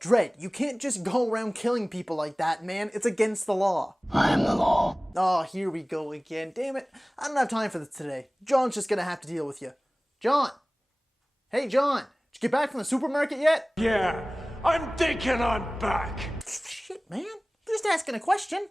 Dredd, you can't just go around killing people like that, man. It's against the law. I am the law. Oh, here we go again. Damn it. I don't have time for this today. John's just gonna have to deal with you. John! Hey, John! Did you get back from the supermarket yet? Yeah, I'm thinking I'm back. Shit, man. Just asking a question.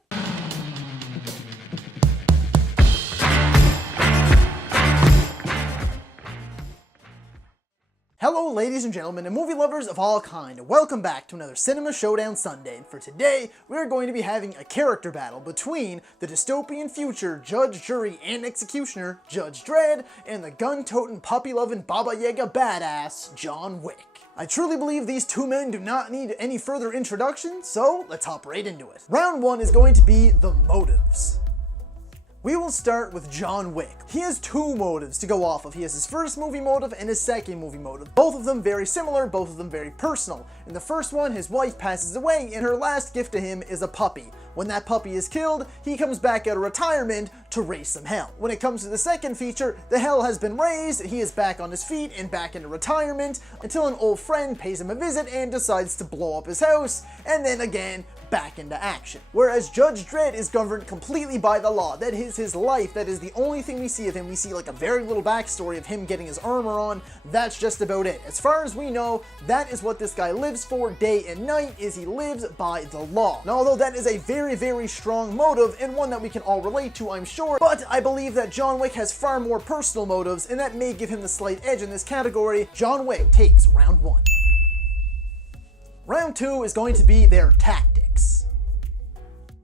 Hello ladies and gentlemen and movie lovers of all kind, welcome back to another Cinema Showdown Sunday, and for today we are going to be having a character battle between the dystopian future judge, jury, and executioner Judge Dredd and the gun-toting, puppy-loving, Baba Yaga badass John Wick. I truly believe these two men do not need any further introduction, so let's hop right into it. Round 1 is going to be the motives. We will start with John Wick. He has two motives to go off of. He has his first movie motive and his second movie motive. Both of them very similar, both of them very personal. In the first one, his wife passes away and her last gift to him is a puppy. When that puppy is killed, he comes back out of retirement to raise some hell. When it comes to the second feature, the hell has been raised, he is back on his feet and back into retirement until an old friend pays him a visit and decides to blow up his house, and then again, back into action. Whereas Judge Dredd is governed completely by the law. That is his life. That is the only thing we see of him. We see like a very little backstory of him getting his armor on. That's just about it. As far as we know, that is what this guy lives for day and night, is he lives by the law. Now, although that is a very, very strong motive and one that we can all relate to, I'm sure, but I believe that John Wick has far more personal motives and that may give him the slight edge in this category. John Wick takes round 1. Round 2 is going to be their tactics.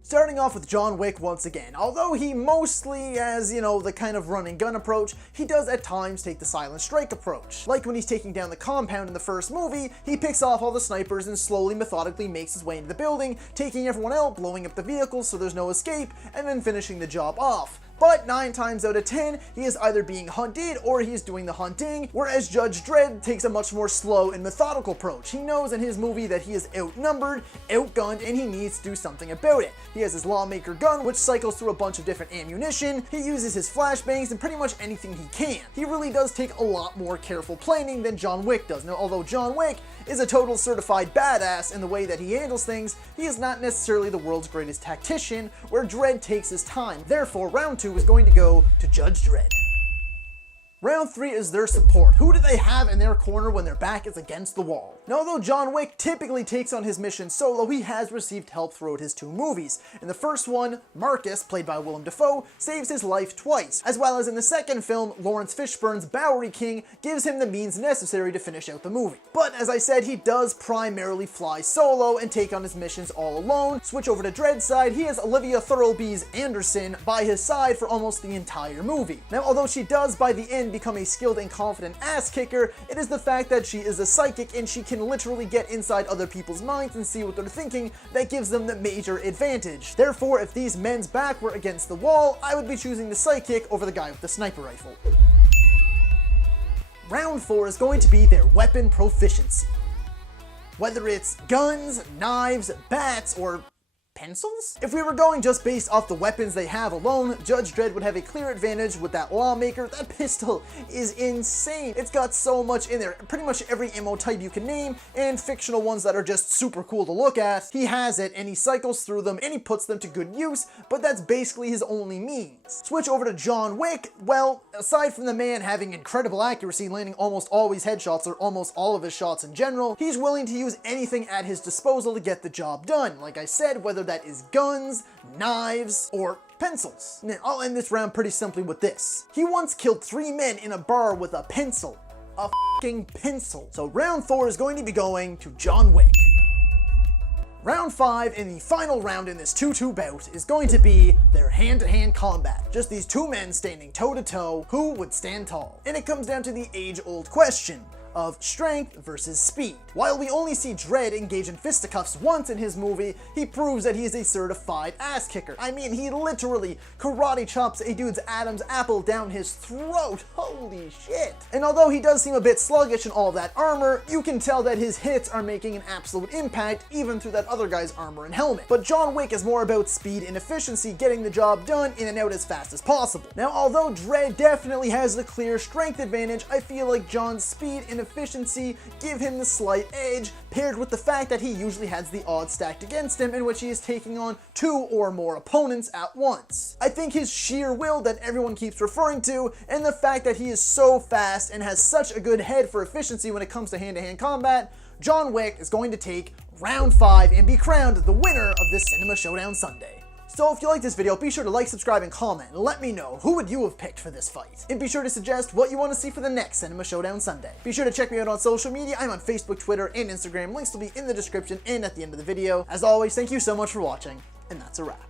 Starting off with John Wick once again. Although he mostly has, the kind of run and gun approach, he does at times take the silent strike approach. Like when he's taking down the compound in the first movie, he picks off all the snipers and slowly, methodically makes his way into the building, taking everyone out, blowing up the vehicles so there's no escape, and then finishing the job off. But 9 times out of 10, he is either being hunted or he is doing the hunting, whereas Judge Dredd takes a much more slow and methodical approach. He knows in his movie that he is outnumbered, outgunned, and he needs to do something about it. He has his lawmaker gun, which cycles through a bunch of different ammunition. He uses his flashbangs and pretty much anything he can. He really does take a lot more careful planning than John Wick does. Now, although John Wick is a total certified badass in the way that he handles things, he is not necessarily the world's greatest tactician, where Dredd takes his time. Therefore, round 2 is going to go to Judge Dredd. Round 3 is their support. Who do they have in their corner when their back is against the wall? Now, although John Wick typically takes on his mission solo, he has received help throughout his 2 movies. In the first one, Marcus, played by Willem Dafoe, saves his life twice, as well as in the second film, Lawrence Fishburne's Bowery King gives him the means necessary to finish out the movie. But as I said, he does primarily fly solo and take on his missions all alone. Switch over to Dredd's side, he has Olivia Thirlby's Anderson by his side for almost the entire movie. Now, although she does by the end become a skilled and confident ass kicker, it is the fact that she is a psychic and she can literally get inside other people's minds and see what they're thinking that gives them the major advantage. Therefore, if these men's back were against the wall, I would be choosing the psychic over the guy with the sniper rifle. Round 4 is going to be their weapon proficiency. Whether it's guns, knives, bats, or pencils? If we were going just based off the weapons they have alone, Judge Dredd would have a clear advantage with that lawmaker. That pistol is insane. It's got so much in there. Pretty much every ammo type you can name, and fictional ones that are just super cool to look at. He has it, and he cycles through them, and he puts them to good use, but that's basically his only means. Switch over to John Wick. Well, aside from the man having incredible accuracy, landing almost always headshots or almost all of his shots in general, he's willing to use anything at his disposal to get the job done. Like I said, whether that is guns, knives, or pencils. Now, I'll end this round pretty simply with this. He once killed 3 men in a bar with a pencil. A f***ing pencil. So round 4 is going to be going to John Wick. Round 5, and the final round in this 2-2 bout, is going to be their hand-to-hand combat. Just these 2 men standing toe-to-toe, who would stand tall? And it comes down to the age-old question of strength versus speed. While we only see Dredd engage in fisticuffs once in his movie, he proves that he is a certified ass kicker. I mean, he literally karate chops a dude's Adam's apple down his throat. Holy shit. And although he does seem a bit sluggish in all that armor, you can tell that his hits are making an absolute impact even through that other guy's armor and helmet. But John Wick is more about speed and efficiency, getting the job done in and out as fast as possible. Now, although Dredd definitely has the clear strength advantage, I feel like John's speed and efficiency give him the slight edge, paired with the fact that he usually has the odds stacked against him in which he is taking on 2 or more opponents at once. I think his sheer will that everyone keeps referring to, and the fact that he is so fast and has such a good head for efficiency when it comes to hand-to-hand combat, John Wick is going to take round 5 and be crowned the winner of this Cinema Showdown Sunday. So if you like this video, be sure to like, subscribe, and comment, and let me know who would you have picked for this fight. And be sure to suggest what you want to see for the next Cinema Showdown Sunday. Be sure to check me out on social media. I'm on Facebook, Twitter, and Instagram. Links will be in the description and at the end of the video. As always, thank you so much for watching, and that's a wrap.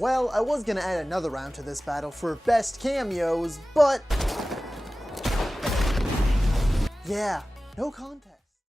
Well, I was gonna add another round to this battle for best cameos, but yeah, no contest.